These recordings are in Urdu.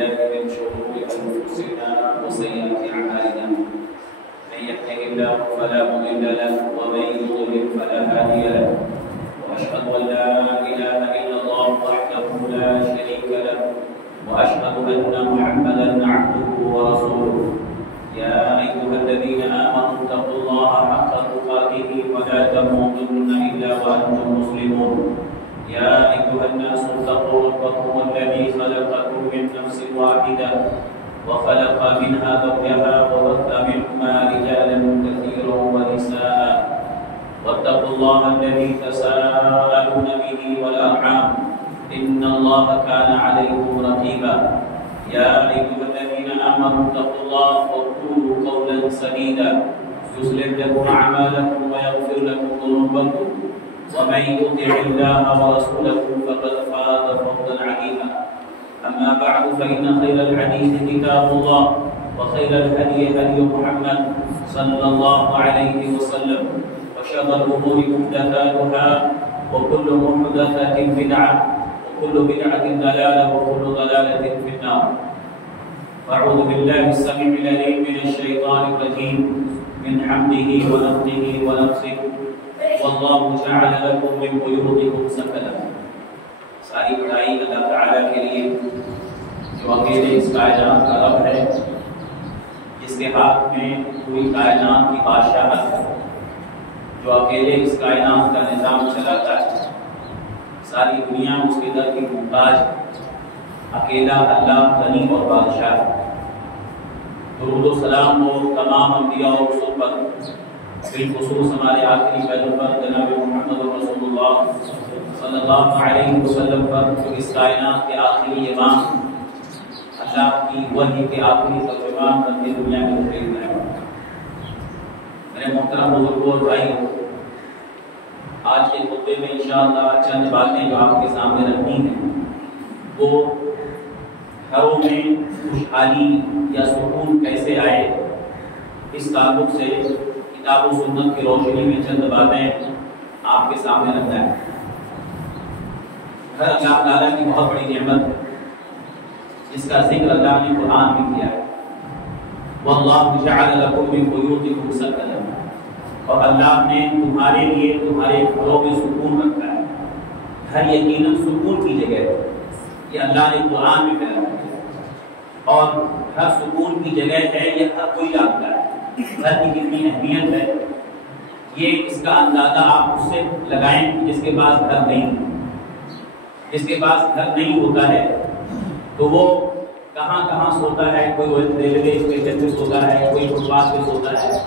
بالله من شرور أنفسنا وسيئات أعمالنا من يهده الله فلا مضل له ومن يضلل فلا هادي له وأشهد أن لا إله إلا الله وحده لا شريك له وأشهد أن محمدا عبده ورسوله يا أيها الذين آمنوا اتقوا الله حق تقاته ولا تموتن إلا وأنتم مسلمون يا أيها الناس اتقوا ربكم الذي خلقكم من نفس واحدة وخلق منها زوجها وبث منهما رجالا كثيرا ونساء واتقوا الله الذي تساءلون به والأرحام إن الله كان عليكم رقيبا يا أيها الذين آمنوا اتقوا الله وقولوا قولا سديدا يصلح لكم أعمالكم ويغفر لكم ذنوبكم ومن يطع الله ورسوله فقد فاز فوزا عظيما أما بعد فإن خير الحديث كتاب الله وخير الهدي هدي محمد صلى الله عليه وسلم وشر الأمور محدثاتها وكل محدثة بدعة وكل بدعة ضلالة وكل ضلالة في النار أعوذ بالله السميع العليم من الشيطان الرجيم من حمده ونفخه ونفسه والله جعل لكم من بيوتكم سكنا ساری بڑائی اللہ تعالیٰ کے لیے جو اکیلے اس کائنات کا رب ہے، جس کے ہاتھ میں پوری کائنات کی بادشاہت ہے، جو اکیلے اس کائنات کا نظام چلاتا ہے، ساری دنیا اس کے در کی محتاج ہے، اکیلا اللہ غنی اور بادشاہ ہے۔ درود و سلام ہو تمام انبیاء اور رسول پر، بالخصوص ہمارے آخری پیغمبر جناب محمد رسول اللہ صلی اللہ علیہ وسلم پر، جو اس کائنات کے آخری امام، اللہ کی وحی کے آخری ترجمان بندے دنیا میں تشریف لائے۔ میرے محترم بزرگوں اور بھائیوں، آج کے خطبے میں انشاءاللہ چند باتیں جو آپ کے سامنے رکھنی ہیں، وہ گھروں میں خوشحالی یا سکون کیسے آئے، اس تعلق سے کتاب و سنت کی روشنی میں چند باتیں آپ کے سامنے رکھنا ہے۔ گھر اللہ تعالیٰ کی بہت بڑی نعمت ہے، جس کا ذکر اللہ نے قرآن میں کیا ہے۔ وَاللَّهُ جَعَلَ لَكُم مِّن بُيُوتِكُمْ سَكَنًا، اور اللہ نے تمہارے لیے تمہارے گھروں میں سکون رکھا ہے۔ گھر یقیناً سکون کی جگہ ہے، یہ اللہ نے قرآن میں بیان کیا، اور گھر سکون کی جگہ ہے، یہ ہر کوئی جانتا ہے۔ گھر کی کتنی اہمیت ہے یہ اس کا اندازہ آپ اس سے لگائیں جس کے پاس گھر نہیں، جس کے پاس گھر نہیں ہوتا ہے تو وہ کہاں کہاں سوتا ہے، کوئی ریلوے اسٹیشن پہ سوتا ہے، کوئی فٹ پاتھ پہ سوتا ہے،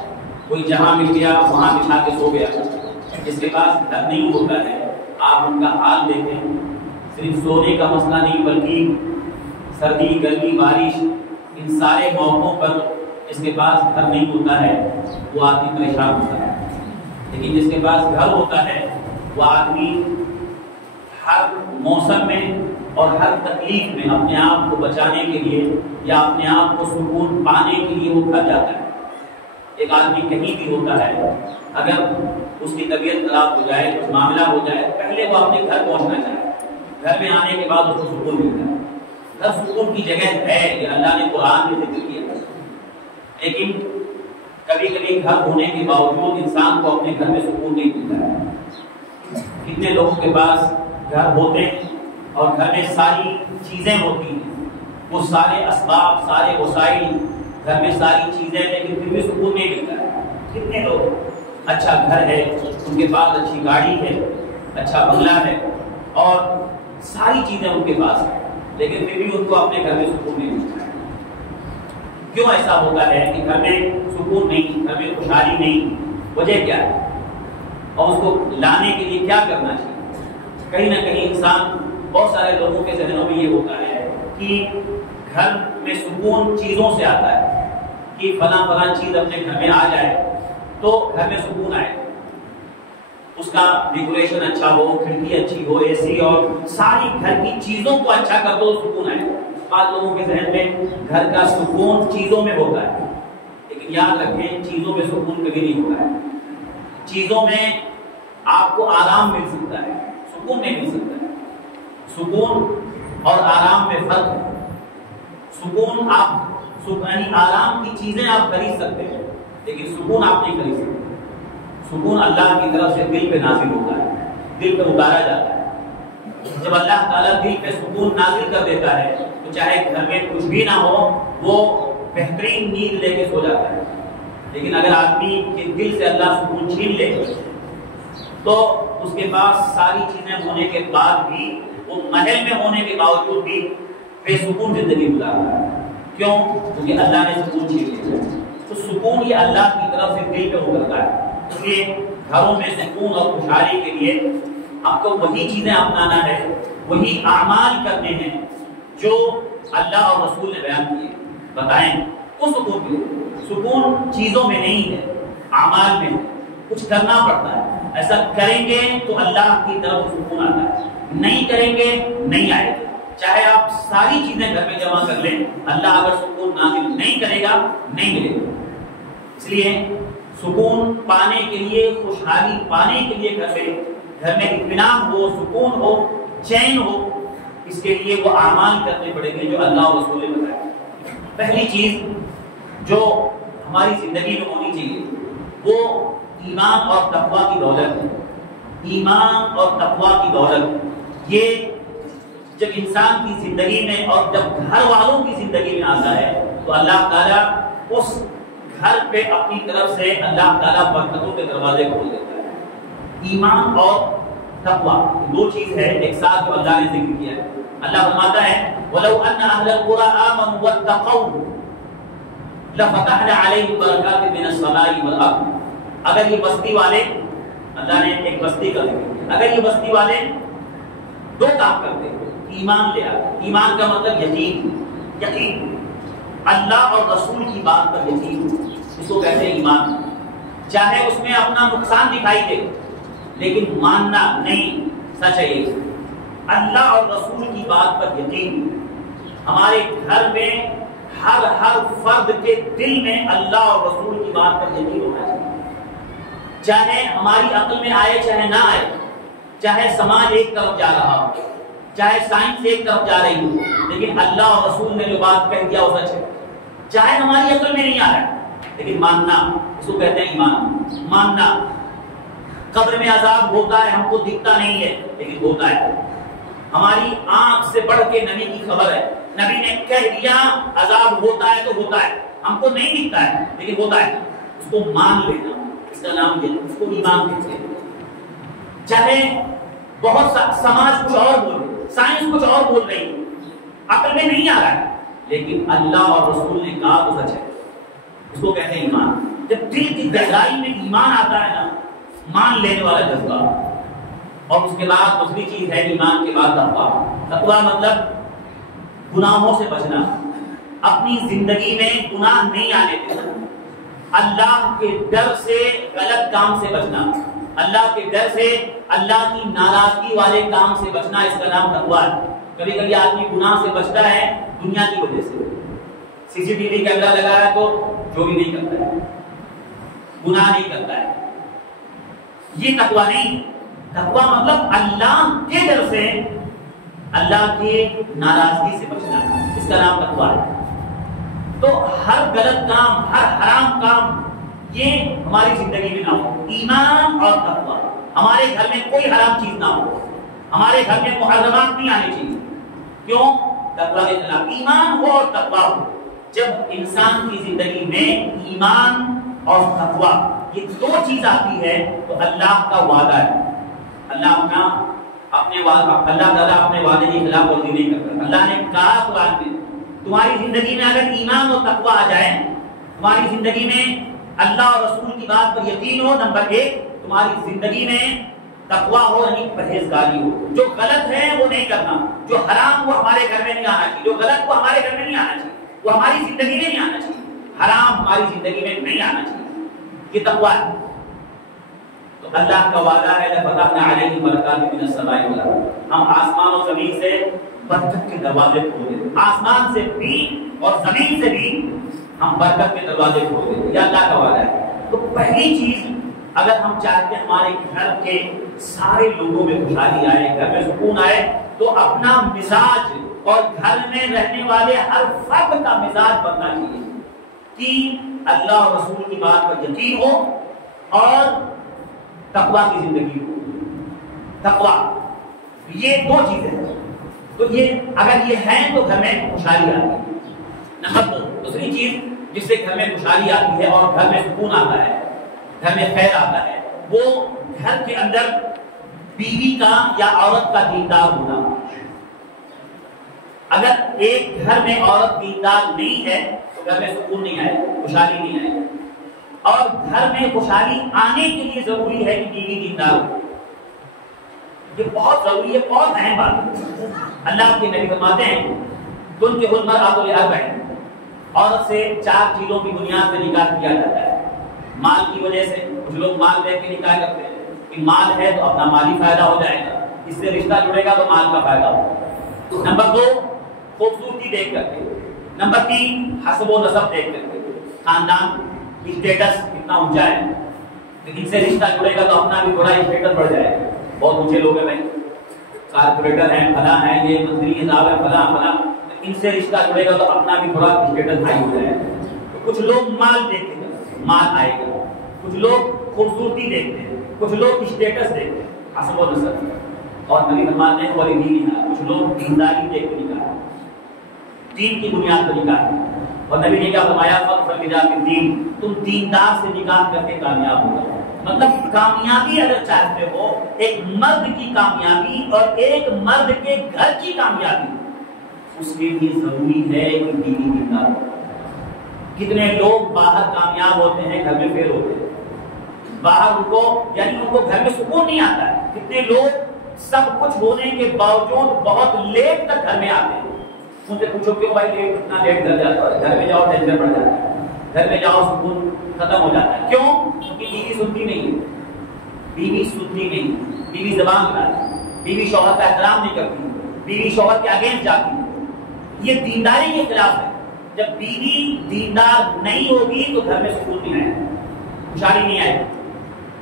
کوئی جہاں مل گیا وہاں بچھا کے سو گیا۔ جس کے پاس گھر نہیں ہوتا ہے آپ ان کا حال دیکھیں، صرف سونے کا مسئلہ نہیں بلکہ سردی گرمی بارش ان سارے موقعوں پر جس کے پاس گھر نہیں ہوتا ہے وہ آدمی پریشان ہوتا ہے، لیکن جس کے پاس گھر ہوتا ہے وہ آدمی ہر موسم میں اور ہر تکلیف میں اپنے آپ کو بچانے کے لیے یا اپنے آپ کو سکون پانے کے لیے وہ گھر جاتا ہے۔ ایک آدمی کہیں بھی ہوتا ہے، اگر اس کی طبیعت خراب ہو جائے، کچھ معاملہ ہو جائے، پہلے وہ اپنے گھر پہنچنا چاہے، گھر میں آنے کے بعد اس کو سکون ملتا ہے۔ گھر سکون کی جگہ ہے، یہ اللہ نے قرآن میں ذکر کیا ہے، لیکن کبھی کبھی گھر ہونے کے باوجود انسان کو اپنے گھر میں سکون نہیں ملتا ہے۔ کتنے لوگوں کے پاس گھر ہوتے ہیں اور گھر میں ساری چیزیں ہوتی ہیں، وہ سارے اسباب، سارے وسائل، گھر میں ساری چیزیں، لیکن پھر بھی سکون نہیں ملتا ہے۔ کتنے لوگ اچھا گھر ہے، ان کے پاس اچھی گاڑی ہے، اچھا بنگلہ ہے اور ساری چیزیں ان کے پاس ہیں، لیکن پھر بھی ان کو اپنے گھر میں سکون نہیں ملتا ہے۔ کیوں ایسا ہوتا ہے کہ گھر میں سکون نہیں، گھر میں خوشحالی نہیں؟ وجہ کیا ہے اور اس کو لانے کے لیے کیا کرنا چاہیے؟ کہیں نہ کہیں انسان، بہت سارے لوگوں کے ذہنوں میں یہ ہوتا ہے کہ گھر میں سکون چیزوں سے آتا ہے، کہ فلاں فلاں چیز اپنے گھر میں آ جائے تو گھر میں سکون آئے، اس کا ڈیکوریشن اچھا ہو، کھڑکی اچھی ہو، اے سی اور ساری گھر کی چیزوں کو اچھا کر دو سکون آئے۔ بعض لوگوں کے ذہن میں گھر کا سکون چیزوں میں ہوتا ہے، لیکن یاد رکھیں چیزوں میں سکون کبھی نہیں ہوتا ہے۔ چیزوں میں آپ کو آرام مل سکتا ہے، سکون نہیں مل سکتا ہے۔ سکون اور آرام میں فرق ہے۔ سکون آپ یعنی آرام کی چیزیں آپ خرید سکتے ہیں لیکن سکون آپ نہیں خرید سکتے. سکون اللہ کی طرف سے دل پہ نازل ہوتا ہے, دل پہ اتارا جاتا ہے. جب اللہ تعالیٰ دل پہ سکون نازل کر دیتا ہے تو چاہے گھر میں کچھ بھی نہ ہو وہ بہترین نیند لے کے سو جاتا ہے. لیکن اگر آدمی کے دل سے اللہ سکون چھین لے تو اس کے پاس ساری چیزیں ہونے کے بعد بھی وہ محل میں ہونے کے باوجود بھی بے سکون زندگی گزارتا ہے. کیوں؟ کیونکہ اللہ نے سکون چھین لیا. تو سکون یہ اللہ کی طرف سے دل پہ اترتا ہے. اس لیے گھروں میں سکون اور خوشحالی کے لیے آپ کو وہی چیزیں اپنانا ہے, وہی اعمال کرنے ہیں جو اللہ اور رسول نے بیان کیے. بتائیں وہ سکون کیوں؟ سکون چیزوں میں نہیں ہے, اعمال میں ہے. کچھ کرنا پڑتا ہے, ایسا کریں گے تو اللہ کی طرف سکون آتا ہے, نہیں کریں گے نہیں آئے گا. چاہے آپ ساری چیزیں گھر میں جمع کر لیں, اللہ اگر سکون نازل نہیں کرے گا نہیں ملے گا. اس لیے سکون پانے کے لیے, خوشحالی پانے کے لیے گھر میں اطمینان ہو, سکون ہو, چین ہو, اس کے لیے وہ اعمال کرنے پڑیں گے جو اللہ اور رسول نے بتایا. پہلی چیز جو ہماری زندگی میں ہونی چاہیے وہ ایمان اور تقویٰ کی دولت ہے. ایمان اور تقویٰ کی دولت یہ جب انسان کی زندگی میں اور جب گھر والوں کی زندگی میں آتا ہے تو اللہ تعالیٰ اس گھر پہ اپنی طرف سے اللہ تعالیٰ برکتوں کے دروازے کھول دیتا ہے. ایمان اور تقویٰ دو چیز ہے ایک ساتھ جو اللہ نے ذکر کیا ہے. اللہ فرماتا ہے وَلَوْ أَنَّ أَهْلَ الْقُرَىٰ آمَنُوا وَاتَّقَوْا لَفَتَحْنَا عَلَيْهِمْ بَرَكَاتٍ مِّنَ السَّمَاءِ وَالْأَرْضِ. اگر یہ بستی والے, اللہ نے ایک بستی کا ذکر کیا, اگر یہ بستی والے دو کام کرتے ایمان لے آتے. ایمان کا مطلب یقین, یقین اللہ اور رسول کی بات پر یقین, اس کو کہتے ہیں ایمان. چاہے اس میں اپنا نقصان دکھائی دے لیکن ماننا نہیں, سچ ہے یہ. اللہ اور رسول کی بات پر یقین. ہمارے گھر میں ہر فرد کے دل میں اللہ اور رسول کی بات پر یقین ہونا چاہیے. چاہے ہماری عقل میں آئے چاہے نہ آئے, چاہے سماج ایک طرف جا رہا ہو, چاہے سائنس ایک طرف جا رہی ہو, لیکن اللہ اور رسول نے جو بات کہہ دیا وہ سچ ہے. چاہے ہماری عقل میں نہیں آ رہا ہے لیکن ماننا, اس کو کہتے ہیں ایمان. ماننا. قبر میں عذاب ہوتا ہے, ہم کو دکھتا نہیں ہے لیکن ہوتا ہے. ہماری آنکھ سے بڑھ کے نبی کی خبر ہے, نبی نے کہہ دیا عذاب ہوتا ہے تو ہوتا ہے, ہم کو نہیں دکھتا ہے لیکن ہوتا ہے. اس کو مان لینا, اس کا نام اس کو ایمان کہتے ہیں. چاہے بہت سماج کچھ اور بول رہی, سائنس کچھ اور بول رہی, عقل میں نہیں آ رہا ہے لیکن اللہ اور رسول نے کہا تو سچ ہے, اس کو کہتے ہیں ایمان. جب دل کی گہرائی میں ایمان آتا ہے نا, مان لینے والا جذبہ. اور اس کے بعد دوسری چیز ہے ایمان کے بعد تقویٰ. تقویٰ مطلب گناہوں سے بچنا, اپنی زندگی میں گناہ نہیں آنے دینا, اللہ کے ڈر سے غلط کام سے بچنا, اللہ کے ڈر سے اللہ کی ناراضگی والے کام سے بچنا, اس کا نام تقویٰ ہے. کبھی کبھی آدمی گناہ سے بچتا ہے دنیا کی وجہ سے, CCTV کیمرہ لگا ہے تو چوری نہیں کرتا ہے, گناہ نہیں کرتا ہے. یہ تقویٰ نہیں. تقویٰ مطلب اللہ کے ڈر سے, اللہ کی ناراضگی سے بچنا, اس کا نام تقویٰ ہے. تو ہر غلط کام, ہر حرام کام یہ ہماری زندگی میں نہ ہو. ایمان اور تقویٰ. ہمارے گھر میں کوئی حرام چیز نہ ہو, ہمارے گھر میں محرمات نہیں آنے چاہیے. کیوں؟ تقویٰ کے خلاف. ایمان ہو اور تقویٰ ہو. جب انسان کی زندگی میں ایمان اور تقویٰ یہ دو چیز آتی ہے تو اللہ کا وعدہ ہے. اللہ تعالیٰ اپنے وعدے کی خلاف ورزی نہیں کرتا. اللہ نے کہا قرآن میں تمہاری زندگی میں اگر ایمان اور تقویٰ آ جائے, تمہاری زندگی میں اللہ اور رسول کی بات پر یقین ہو, نمبر ایک تمہاری زندگی میں تقویٰ ہو یعنی پرہیزگاری ہو. جو غلط ہے وہ نہیں کرنا, جو حرام وہ ہمارے گھر میں نہیں آنا چاہیے, جو غلط وہ ہمارے گھر میں نہیں آنا چاہیے, وہ ہماری زندگی میں نہیں آنا چاہیے, حرام ہماری زندگی میں نہیں آنا چاہیے. یہ تقویٰ ہے. تو اللہ کا وعدہ ہے لَفَتَحْنَا عَلَيْهِمْ بَرَكَاتٍ مِّنَ السَّمَاءِ وَالْأَرْضِ. ہم آسمان اور زمین سے برکت کے دروازے کھول دیتے, آسمان سے بھی اور زمین سے بھی ہم برکت کے دروازے کھول دیتے. یہ اللہ کا وعدہ ہے. تو پہلی چیز اگر ہم چاہتے ہیں ہمارے گھر کے سارے لوگوں میں خوشحالی آئے, گھر میں سکون آئے, تو اپنا مزاج اور گھر میں رہنے والے ہر فرد کا مزاج بننا چاہیے کہ اللہ اور رسول کی بات پر یقین ہو اور تقویٰ کی زندگی ہو. تقویٰ یہ دو چیزیں ہیں. تو یہ اگر یہ ہیں تو گھر میں خوشحالی آتی ہے. نمبر دو, دوسری چیز جس سے گھر میں خوشحالی آتی ہے اور گھر میں سکون آتا ہے, گھر میں خیر آتا ہے, وہ گھر کے اندر بیوی کا یا عورت کا دیندار ہونا. اگر ایک گھر میں عورت دیندار نہیں ہے تو گھر میں سکون نہیں آئے, خوشحالی نہیں آئے. اور گھر میں خوشحالی آنے کے لیے ضروری ہے کہ بیوی دیندار ہو. یہ بہت ضروری ہے, بہت اہم بات ہے. اللہ کے نبی فرماتے ہیں تنکح المرأۃ لأربع, عورت سے 4 چیزوں کی بنیاد پر نکاح کیا جاتا ہے. مال کی وجہ سے, کچھ لوگ مال دیکھ کے نکاح کرتے ہیں کہ مال ہے تو اپنا مالی فائدہ ہو جائے گا, اس سے رشتہ جڑے گا تو مال کا فائدہ ہوگا. نمبر 2 خوبصورتی دیکھ کر کے. نمبر 3 حسب و نسب دیکھ کر کے, خاندان اسٹیٹس کتنا اونچا ہے, ان سے رشتہ جڑے گا تو اپنا بھی تھوڑا اسٹیٹس بڑھ جائے گا. بہت اونچے لوگ ہیں بھائی, کارپوریٹر ہیں, فلاں ہیں, یہ منتری صاحب ہے, فلاں فلاں, ان سے رشتہ جڑے گا تو اپنا بھی تھوڑا اسٹیٹس ہائی ہو جائے گا. تو کچھ لوگ مال دیکھتے ہیں, مال آئے گا. کچھ لوگ خوبصورتی دیکھتے ہیں, کچھ لوگ اسٹیٹس دیکھتے ہیں, حسب و نسب. اور نبی فرماتے ہیں کچھ لوگ دینداری دیکھ کے نکاح, دین کی بنیاد پر نکاح. اور نبی نے کیا فرمایا, فضل بذات الدین, تم دیندار سے نکاح کر کے کامیاب ہوگا. مطلب کامیابی اگر چاہتے ہو, ایک مرد کی کامیابی اور ایک مرد کے گھر کی کامیابی, اس کے لیے ضروری ہے کہ بیوی دیندار ہو. کتنے لوگ باہر کامیاب ہوتے ہیں, گھر میں فیل ہوتے ہیں. باہر ان کو یعنی ان کو گھر میں سکون نہیں آتا ہے. کتنے لوگ سب کچھ ہونے کے باوجود بہت لیٹ تک گھر میں آتے ہیں. ان سے پوچھو کیوں بھائی لیٹ, اتنا لیٹ گھر جاتا ہے, گھر میں جاؤ ٹینشن پڑ جاتا ہے, گھر میں جاؤ سکون ختم ہو جاتا ہے. کیوں؟ کیونکہ بیوی سنتی نہیں ہے, بیوی سنتی نہیں, بیوی زبان بناتی, بیوی شوہر کا احترام نہیں کرتی, بیوی شوہر کے اگینسٹ جاتی ہے. یہ دینداری کے خلاف ہے. جب بیوی دیندار نہیں ہوگی تو گھر میں سکون نہیں آئے گا, خوشحالی نہیں آئے گی.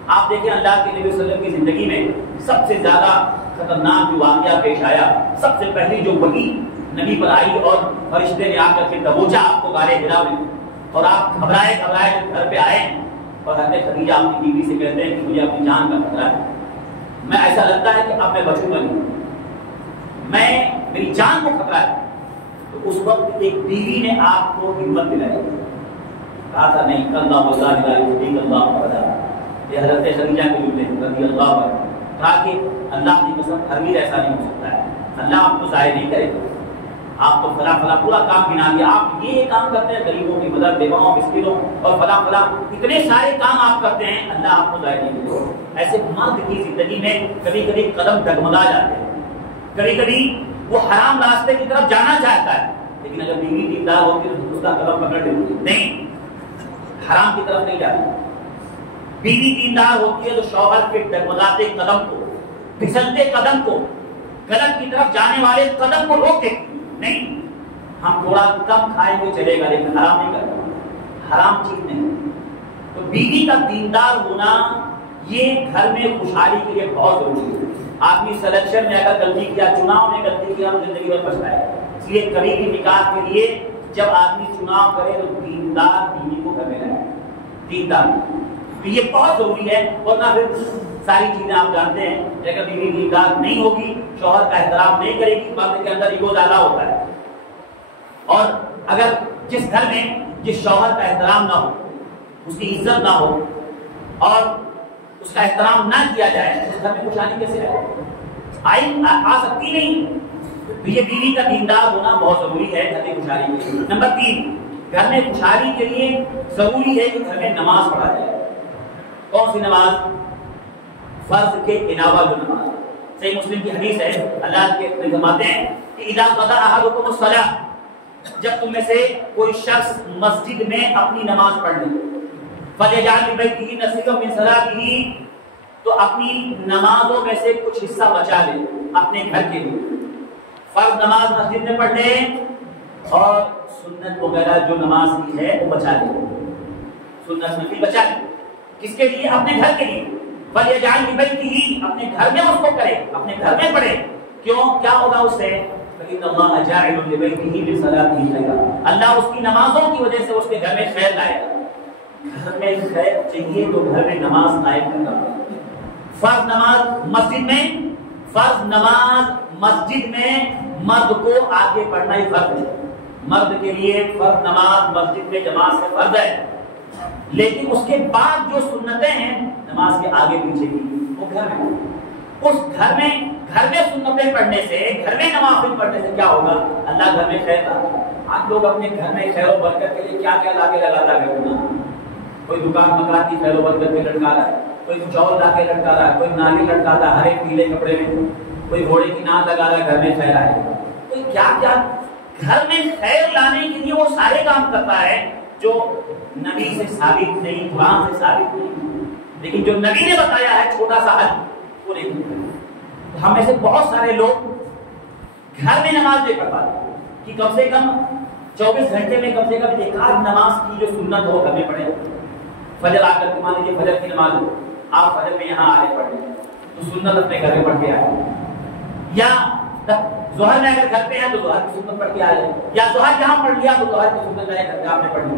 آپ دیکھیں اللہ کے نبی صلی اللہ علیہ وسلم کی زندگی میں سب سے زیادہ خطرناک جو واقعہ پیش آیا, سب سے پہلی جو وحی نبی پر آئی اور فرشتے نے آ کر کے دبوچا آپ کو غار حرا میں, اور آپ گھبرائے گھر پہ آئے اور حضرت خدیجہ اپنی بیوی سے کہتے ہیں کہ مجھے اپنی جان کا خطرہ ہے, میں ایسا لگتا ہے کہ اب میں بچوں گا نہیں, میری جان کو خطرہ ہے. تو اس وقت ایک بیوی نے آپ کو ہمت دلائی, کہا تھا نہیں اللہ یہ حضرت خدیجہ کے جملے رضی اللہ عنہ, کہا کہ اللہ کی قسم ہرگز ایسا نہیں ہو سکتا ہے, اللہ آپ کو ضائع نہیں کرے گا. آپ تو فلاں فلاں پورا کام گنا دیا, آپ یہ کام کرتے ہیں غریبوں کی مدد, بیواؤں, مسکینوں اور فلاں فلاں اتنے سارے کام آپ کرتے ہیں, اللہ آپ کو ضائع نہیں کرے گا. ایسے مرد کی زندگی میں کبھی کبھی قدم ڈگمگا جاتے ہیں, کبھی کبھی وہ حرام راستے کی طرف جانا چاہتا ہے, لیکن اگر بیوی دیندار ہوتی ہے تو اس کا قدم پکڑ لیتی نہیں, حرام کی طرف نہیں جاتی. بیوی دیندار ہوتی ہے تو شوہر کے ڈگمگاتے قدم کو, پھسلتے قدم کو, غلط کی طرف جانے والے قدم کو روک دیتی. نہیں, ہم تھوڑا کم کھائیں گے چلے گا لیکن حرام نہیں کرتا, حرام چیز نہیں. تو بیوی کا دیندار ہونا یہ گھر میں خوشحالی کے لیے بہت ضروری ہے. آدمی سلیکشن میں اگر غلطی کیا, چناؤ میں غلطی کیا, ہم زندگی میں پچھتائے. اس لیے کبھی بھی نکاح کے لیے جب آدمی چناؤ کرے تو دیندار بیوی کو گھر میں لائے, دیندار. تو یہ بہت ضروری ہے. ورنہ پھر ساری چیزیں آپ جانتے ہیں, اگر بیوی دیندار نہیں ہوگی, شوہر کا احترام نہیں کرے گی, مرد کے اندر ایگو زیادہ ہوتا ہے. اور اگر جس گھر میں جس شوہر کا احترام نہ ہو, اس کی عزت نہ ہو اور اس کا احترام نہ کیا جائے, اس گھر میں خوشحالی کیسے آ سکتی نہیں. تو یہ بیوی کا دیندار ہونا بہت ضروری ہے گھر میں خوشحالی کے لیے. نمبر 3, گھر میں خوشحالی کے لیے ضروری ہے کہ گھر میں نماز پڑھا جائے. کون سی نماز؟ فرض کے علاوہ جو نماز. صحیح مسلم کی حدیث ہے, اللہ کے فرماتے ہیں کہ اذا قضى احدكم الصلاة, جب تم میں سے کوئی شخص مسجد میں اپنی نماز پڑھ لے, فليجعل لبيته نصيبا من صلاته, تو اپنی نمازوں میں سے کچھ حصہ بچا لے اپنے گھر کے لیے. فرض نماز مسجد میں پڑھ لے اور سنت وغیرہ جو نماز کی ہے وہ بچا لے, سنت نفل بچا لے. کس کے لیے؟ اپنے گھر کے لیے. فليجعل لبيته, اپنے گھر میں اس کو کرے, اپنے گھر میں پڑھے. کیوں؟ کیا ہوگا اس سے؟ فإن اللہ جاعل لبیتہ بصلاتہ خیرا، اللہ اس کی نمازوں کی وجہ سے اس کے گھر میں خیر لائے گا۔ گھر میں خیر چاہیے تو گھر میں نماز قائم کرنا پڑے۔ فرض نماز مسجد میں مرد کو آگے پڑھنا ہی فرض ہے، مرد کے لیے فرض نماز مسجد میں جماعت سے فرض ہے، لیکن اس کے بعد جو سنتیں ہیں نماز کے آگے پیچھے کی وہ گھر میں، اس گھر میں سنتیں پڑھنے سے، گھر میں نوافل پڑھنے سے کیا ہوگا؟ اللہ گھر میں خیر لاتا ہے۔ آپ لوگ اپنے گھر میں خیر و برکت کے لیے کیا کیا لا کے لگاتا ہے؟ کوئی دکان مکان کی خیر و برکت کے لٹکا رہا ہے، کوئی چول لا کے لٹکا رہا ہے، کوئی نالی لٹکاتا ہے ہرے پیلے کپڑے میں، کوئی گھوڑے کی ناک لگا رہا ہے گھر میں خیر آئے، کوئی کیا کیا گھر میں خیر لانے کے لیے وہ سارے کام کرتا ہے جو نبی سے ثابت نہیں، قرآن سے ثابت نہیں، لیکن جو نبی نے بتایا ہے چھوٹا سا حل وہ نہیں کرتے۔ ہم میں سے بہت سارے لوگ گھر میں نماز نہیں پڑھ پاتے کہ کم سے کم 24 گھنٹے میں کم سے کم ایک آدھ نماز کی جو سنت ہو گھر میں پڑھے۔ فجر آ کر مان لیجیے فجر کی نماز ہو، آپ فجر میں یہاں آ رہے پڑھنے تو سنت اپنے گھر میں پڑھ کے آئے، یا ظہر میں اگر گھر پہ ہیں تو ظہر کی سنت پڑھ کے آئے، یا ظہر یہاں پڑھ لیا تو ظہر کی سنت جائے گھر پہ آپ نے پڑھ لی،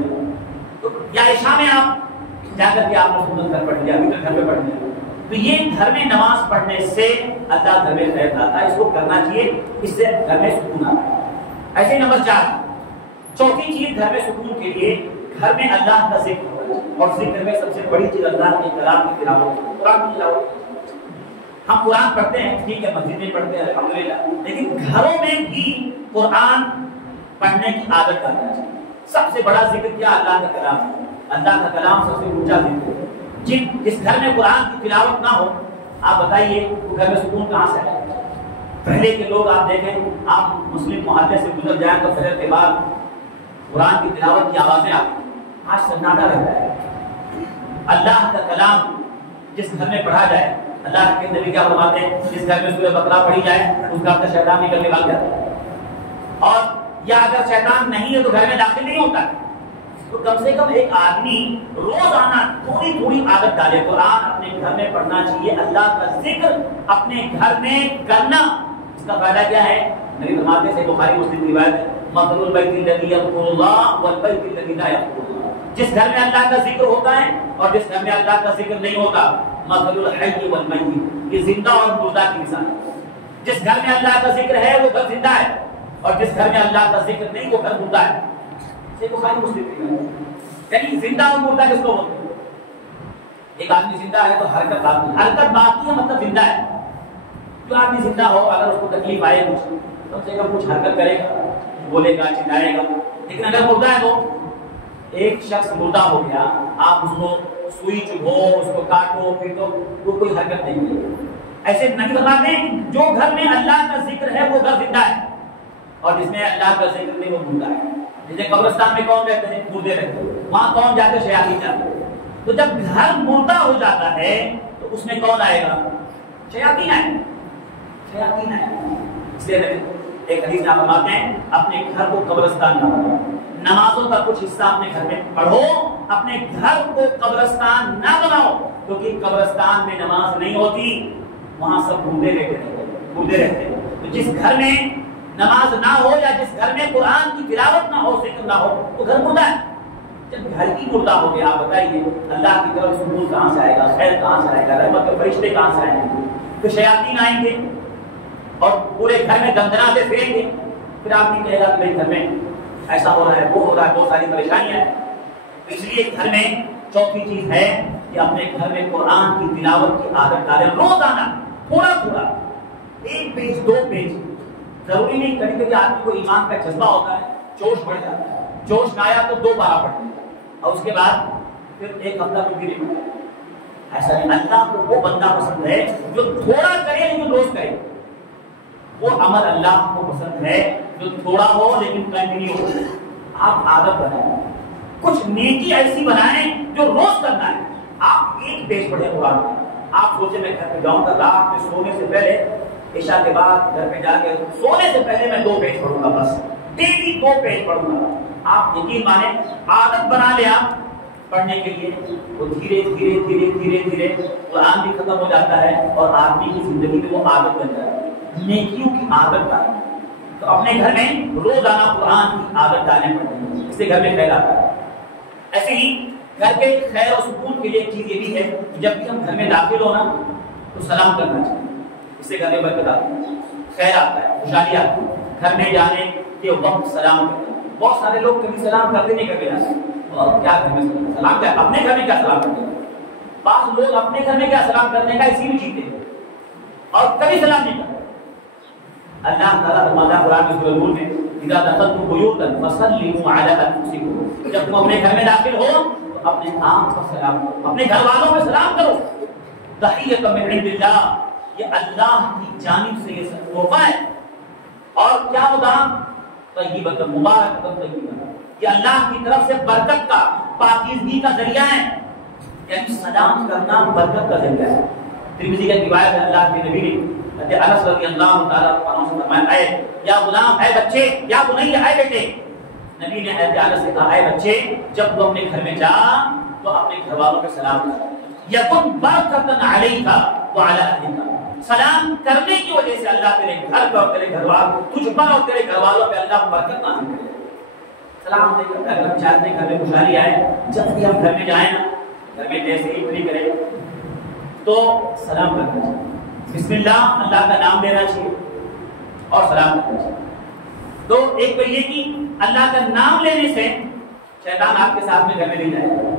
یا عشاء میں آپ جا کر کے آپ نے سنت گھر پڑھ لیا، ابھی تک گھر پہ پڑھ لیا۔ تو یہ گھر میں نماز پڑھنے سے اللہ گھر میں خیر لاتا ہے، اس کو کرنا چاہیے، اس سے گھر میں سکون آتا ہے۔ ایسے نمبر 4 چوتھی چیز گھر میں سکون کے لیے گھر میں اللہ کا ذکر ہونا چاہیے، اور ذکر میں سب سے بڑی چیز اللہ کے کلام کی تلاوت، قرآن کی تلاوت۔ ہم قرآن پڑھتے ہیں ٹھیک ہے، مسجد میں پڑھتے ہیں الحمدللہ، لیکن گھروں میں بھی قرآن پڑھنے کی عادت کرنا چاہیے۔ سب سے بڑا ذکر کیا؟ اللہ کا کلام ہے، اللہ کا کلام سب سے اونچا ذکر ہے۔ جس گھر میں قرآن کی تلاوت نہ ہو، آپ بتائیے وہ گھر میں سکون کہاں سے آئے؟ پہلے کے لوگ آپ دیکھیں، آپ مسلم محلے سے گزر جائیں تو فجر کے بعد قرآن کی تلاوت کی آوازیں آتی ہیں، آج سناٹا رہتا ہے۔ اللہ کا کلام جس گھر میں پڑھا جائے، اللہ کے نبی کیا فرماتے ہیں؟ جس گھر میں سورہ بقرہ پڑھی جائے اس گھر کا شیطان نکل کے بھاگ جاتا ہے، اور یا اگر شیطان نہیں ہے تو گھر میں داخل نہیں ہوتا ہے۔ تو کم سے کم ایک آدمی روزانہ تھوڑی تھوڑی عادت ڈالے، قرآن اپنے گھر میں پڑھنا چاہیے، اللہ کا ذکر اپنے گھر میں کرنا۔ اس کا فائدہ کیا ہے؟ نبی فرماتے ہیں، بخاری مسلم روایت ہے، مثل البیت الذی یذکر اللہ والبیت الذی لا یذکر اللہ۔ جس گھر میں اللہ کا ذکر ہوتا ہے اور جس گھر میں اللہ کا ذکر نہیں ہوتا، مثل الحی والمیت، یہ زندہ اور مردہ کی مثال ہے۔ جس گھر میں اللہ کا ذکر ہے وہ گھر زندہ ہے، اور جس گھر میں اللہ کا ذکر نہیں وہ گھر مردہ ہے۔ بخاری مسلم، یعنی زندہ اور مردہ کس کو بولتے ہیں؟ ایک آدمی زندہ ہے تو حرکت باقی ہے، مطلب زندہ ہے۔ جو آدمی زندہ ہو اگر اس کو تکلیف آئے کچھ، کم سے کم کچھ حرکت کرے گا، بولے گا، چلائے گا۔ لیکن اگر مردہ ہے تو ایک شخص مردہ ہو گیا، آپ اس کو سوئی چبھو، اس کو کاٹو پیٹو، وہ کوئی حرکت نہیں کرے۔ ایسے نہیں بتاتے جو گھر میں اللہ کا ذکر ہے وہ گھر زندہ ہے، اور جس میں اللہ کا ذکر نہیں وہ مردہ ہے۔ جیسے قبرستان میں کون رہتے ہیں؟ مردے رہتے ہیں، وہاں کون جاتے؟ شیاطین جاتے ہیں۔ تو جب گھر مردہ ہو جاتا ہے تو اس میں کون آئے گا؟ شیاطین آئے، شیاطین آئے۔ اس لیے ایک حدیث میں فرماتے ہیں اپنے گھر کو قبرستان نہ بناؤ، نمازوں کا کچھ حصہ اپنے گھر میں پڑھو، اپنے گھر کو قبرستان نہ بناؤ، کیونکہ قبرستان میں نماز نہیں ہوتی، وہاں سب مردے رہتے ہیں۔ تو جس گھر میں نماز نہ ہو یا جس گھر میں قرآن کی تلاوت نہ ہو، ذکر نہ ہو، تو گھر مردہ ہے۔ جب گھر ہی مردہ ہو گیا، آپ بتائیے اللہ کی طرف سکون کہاں سے آئے گا؟ خیر کہاں سے آئے گا؟ رحمت کے فرشتے کہاں سے آئیں گے؟ پھر شیاطین آئیں گے اور پورے گھر میں دندناتے پھریں گے، پھر آپ نہیں کہے گا کہ میرے گھر میں ایسا ہو رہا ہے، وہ ہو رہا ہے، بہت ساری پریشانیاں ہیں۔ اس لیے گھر میں چوتھی چیز ہے کہ اپنے گھر میں قرآن کی تلاوت کی عادت ڈالیں، روزانہ تھوڑا تھوڑا، 1 پیج 2 پیج، ضروری نہیں۔ کبھی کبھی آدمی کو ایمان کا جذبہ ہوتا ہے، جوش بڑھ جاتا ہے، جوش نہ آیا تو 2 بار پڑھتے ہیں اور اس کے بعد پھر 1 ہفتہ بھی نہیں پڑھتے۔ ایسا نہیں، اللہ کو وہ بندہ پسند ہے جو تھوڑا کرے لیکن روز کرے۔ وہ عمل اللہ کو پسند ہے جو تھوڑا ہو لیکن کنٹینیو ہو۔ آپ عادت بنائیں، کچھ نیکی ایسی بنائیں جو روز کرنا ہے۔ آپ 1 پیج پڑھیں قرآن میں، آپ سوچیں میں گھر پہ جاؤں گا، رات میں سونے سے پہلے، عشاء کے بعد گھر پہ جا کے سونے سے پہلے میں 2 پیج پڑھوں گا، بس ڈیلی 2 پیج پڑھوں گا۔ آپ یقین مانیں عادت بنا لیا پڑھنے کے لیے، وہ دھیرے دھیرے دھیرے دھیرے دھیرے قرآن بھی ختم ہو جاتا ہے اور آدمی کی زندگی میں وہ عادت بن جاتی ہے۔ نیکیوں کی عادت ڈالیں، تو اپنے گھر میں روزانہ قرآن کی عادت ڈالنے پڑتی ہے، اس سے گھر میں خیر آتا ہے۔ ایسے ہی گھر کے خیر و سکون کے لیے ایک چیز یہ بھی ہے کہ جب بھی ہم گھر میں داخل ہونا تو سلام کرنا چاہیے، اس سے گھر میں برکت آتی ہے، خیر آتا ہے، خوشحالی آتی ہے۔ گھر میں جانے کے وقت سلام کرنا، بہت سارے لوگ کبھی سلام کرتے نہیں کبھی جاتے، اور کیا گھر میں سلام کیا، اپنے گھر میں کیا سلام کرتے ہیں؟ بعض لوگ اپنے گھر میں کیا سلام کرنے کا اسی میں جیتے ہیں اور کبھی سلام نہیں کرتے۔ اللہ تعالیٰ فرماتا ہے قرآن کی سورۃ نور میں اذا دخلتم بیوتا فسلموا علی انفسکم، جب تم اپنے گھر میں داخل ہو تو اپنے آپ پر سلام کرو، اپنے گھر والوں پہ سلام کرو۔ تحیۃ من عند اللہ، یہ اللہ کی جانب سے یہ تحفہ ہے، اور کیا ہوگا؟ طیبۃ مبارکۃ طیبہ، یہ اللہ کی طرف سے برکت کا، پاکیزگی کا ذریعہ ہے، یعنی سلام کرنا برکت کا ذریعہ ہے۔ ترمذی کا روایت ہے، اللہ کے نبی نے حضرت انس رضی اللہ تعالیٰ عنہ سے فرمایا، اے یا غلام، اے بچے، یا بنی، اے بیٹے، نبی نے حضرت انس سے کہا، اے بچے، جب تو اپنے گھر میں جا تو اپنے گھر والوں کے سلام کر، یکن برکۃ علیک وعلی اہلک، سلام کرنے کی وجہ سے اللہ تیرے گھر پر اور تیرے گھر والوں، تجھ پر اور تیرے گھر والوں پہ اللہ برکت نازل کرے۔ سلام دے کر اگر ہم چاہتے ہیں گھر میں خوشحالی آئے، جب بھی ہم گھر میں جائیں نا، گھر میں جیسے ہی پڑھی کریں تو سلام کرنا چاہیے، بسم اللہ، اللہ کا نام لینا چاہیے اور سلام کرنا چاہیے۔ تو ایک تو یہ کہ اللہ کا نام لینے سے شیطان آپ کے ساتھ میں گھر میں نہیں جائے گا،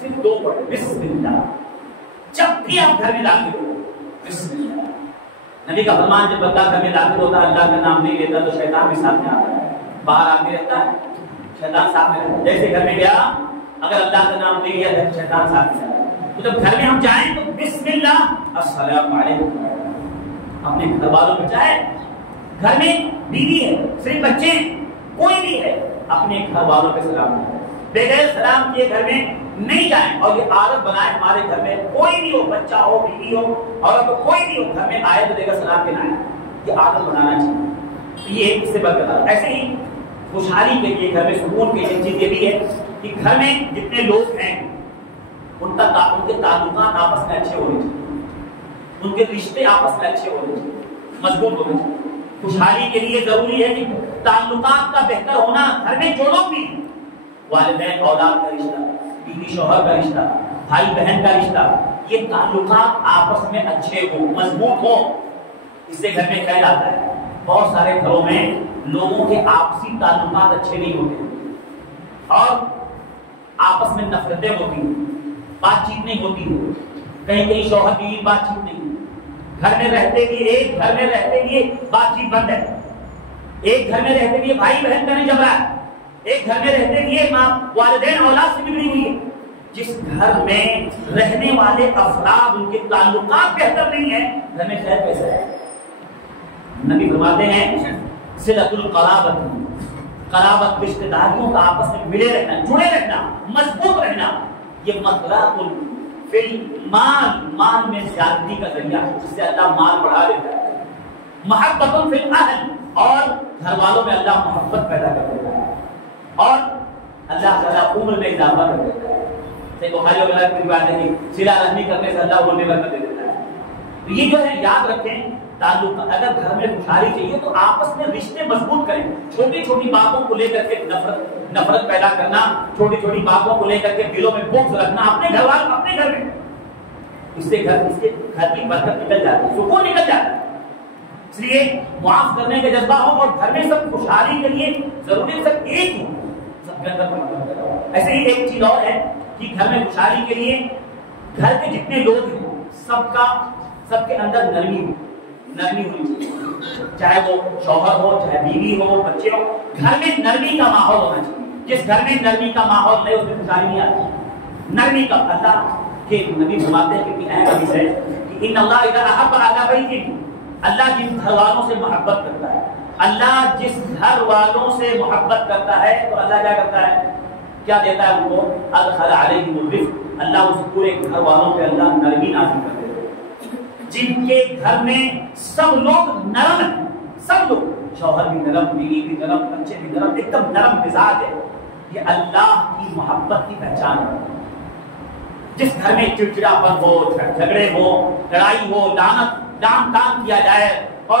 صرف دو پڑھیں، بسم اللہ، جب بھی آپ گھر میں داخل ہو بسم اللہ۔ نبی کا فرمان، جب بندہ گھر میں داخل ہوتا ہے اللہ کا نام نہیں لیتا تو شیطان بھی ساتھ میں آتا ہے، باہر آ کے رہتا ہے، شیطان ساتھ میں رہتا ہے، جیسے گھر میں گیا اگر اللہ کا نام نہیں لیا تو شیطان ساتھ میں آتا ہے۔ تو جب گھر میں ہم جائیں تو بسم اللہ، السلام علیکم، اپنے گھر والوں میں جائیں، گھر میں بیوی ہے، صرف بچے، کوئی بھی ہے، اپنے گھر والوں پہ سلام کریں، بغیر سلام کیے گھر میں نہیں جائیں، اور یہ عادت بنائیں ہمارے گھر میں کوئی بھی ہو، بچہ ہو، بیوی ہو، عورت ہو، کوئی بھی ہو، گھر میں آئے تو بغیر سلام کے نہ آئے، یہ عادت بنانا چاہیے، یہ اس سے برکت آتا ہے۔ ایسے ہی خوشحالی کے لیے، گھر میں سکون کے لیے چیز یہ بھی ہے کہ گھر میں جتنے لوگ ہیں ان کے تعلقات آپس میں اچھے ہونے چاہیے، ان کے رشتے آپس میں اچھے ہونے چاہیے، مضبوط ہونے چاہیے۔ خوشحالی کے لیے ضروری ہے کہ تعلقات کا بہتر ہونا، گھر میں جو لوگ بھی، والدین اولاد کا رشتہ، بیوی شوہر کا رشتہ، بھائی بہن کا رشتہ، یہ تعلقات آپس میں اچھے ہوں، مضبوط ہوں، اس سے گھر میں خیر آتا ہے۔ بہت سارے گھروں میں لوگوں کے آپسی تعلقات اچھے نہیں ہوتے اور آپس میں نفرتیں ہوتی ہیں، بات چیت نہیں ہوتی، کہیں کہیں شوہر بیوی بات چیت نہیں، گھر میں رہتے ہوئے ایک گھر میں رہتے ہوئے بات چیت بند ہے، ایک گھر میں رہتے ہوئے بھائی بہن کا نہیں جم رہا ہے، ایک گھر میں رہتے ہوئے ماں والدین اولاد سے بگڑی ہوئی ہے۔ جس گھر میں رہنے والے افراد ان کے تعلقات بہتر نہیں ہے، گھر میں خیر کیسے ہے؟ نبی فرماتے ہیں صلۃ القرابۃ، قرابت، رشتہ داریوں کا آپس میں ملے رہنا، جڑے رہنا، مضبوط رہنا، یہ مقرات فی المال، مال میں زیادتی کا ذریعہ ہے، جس سے اللہ مال بڑھا دیتا ہے۔ محبت فی الاہل، اور گھر والوں میں اللہ محبت پیدا کر دیتا ہے، اور اللہ تعالیٰ عمر میں اضافہ کر دیتا ہے۔ بخاری وغیرہ کی روایت ہے کہ صلہ رحمی کرنے سے اللہ عمر میں برکت دے دیتا ہے۔ تو یہ جو ہے یاد رکھیں، تعلق، اگر گھر میں خوشحالی چاہیے تو آپس میں رشتے مضبوط کریں، چھوٹی چھوٹی باتوں کو لے کر کے نفرت پیدا کرنا، چھوٹی چھوٹی باتوں کو لے کر کے دلوں میں بغض رکھنا اپنے گھر والوں اپنے گھر میں، اس سے گھر کی برکت نکل جاتی ہے، سکون نکل جاتا ہے۔ اس لیے معاف کرنے کا جذبہ ہو، اور گھر میں سب خوشحالی کے لیے ضروری سب ایک ہو، سب کے اندر۔ ایسے ہی ایک چیز اور ہے کہ گھر میں خوشحالی کے لیے گھر کے جتنے لوگ ہیں سب کے اندر نرمی ہونی چاہیے، چاہے وہ شوہر ہو، چاہے بیوی ہو، بچے ہو، گھر میں نرمی کا ماحول ہونا چاہیے۔ جس گھر میں نرمی کا ماحول نہیں اس میں خوشحالی نہیں آتی۔ نرمی کا، اللہ کے نبی فرماتے ہیں کہ اہم حدیث ہے کہ ان اللہ اذا احب اہل بیت، اللہ جس گھر والوں سے محبت کرتا ہے، اللہ جس گھر والوں سے محبت کرتا ہے تو اللہ کیا کرتا ہے، کیا دیتا ہے ان کو، ادخل علیہم الرفق، اللہ اس پورے گھر والوں پہ اللہ نرمی نازل کرتا ہے۔ جن کے گھر میں سب لوگ نرم ہیں، سب لوگ، شوہر بھی نرم، بیوی بھی نرم، بچے بھی نرم، ایک دم نرم مزاج ہے، یہ اللہ کی محبت کی پہچان ہے۔ جس گھر میں چڑچڑاپن ہو، جھگڑے ہو، لڑائی ہو، لعنت لعن تان کیا جائے اور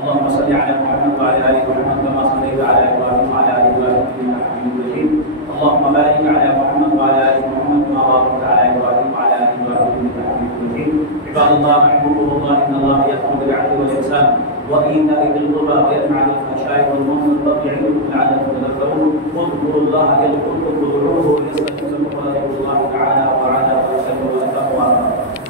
اللهم صل على محمد وعلى ال محمد كما صليت على ابراهيم وعلى ال ابراهيم انك حميد مجيد. اللهم بارك على محمد وعلى ال محمد كما باركت على ابراهيم وعلى ال ابراهيم انك حميد مجيد. عباد الله رحمكم الله، ان الله يأمر بالعدل والاحسان وإيتاء ذي القربى وينهى عن الفحشاء والمنكر يعظكم لعلكم تذكرون. اذكروا الله يذكركم وادعوه يستجب لكم ولذكر الله تعالى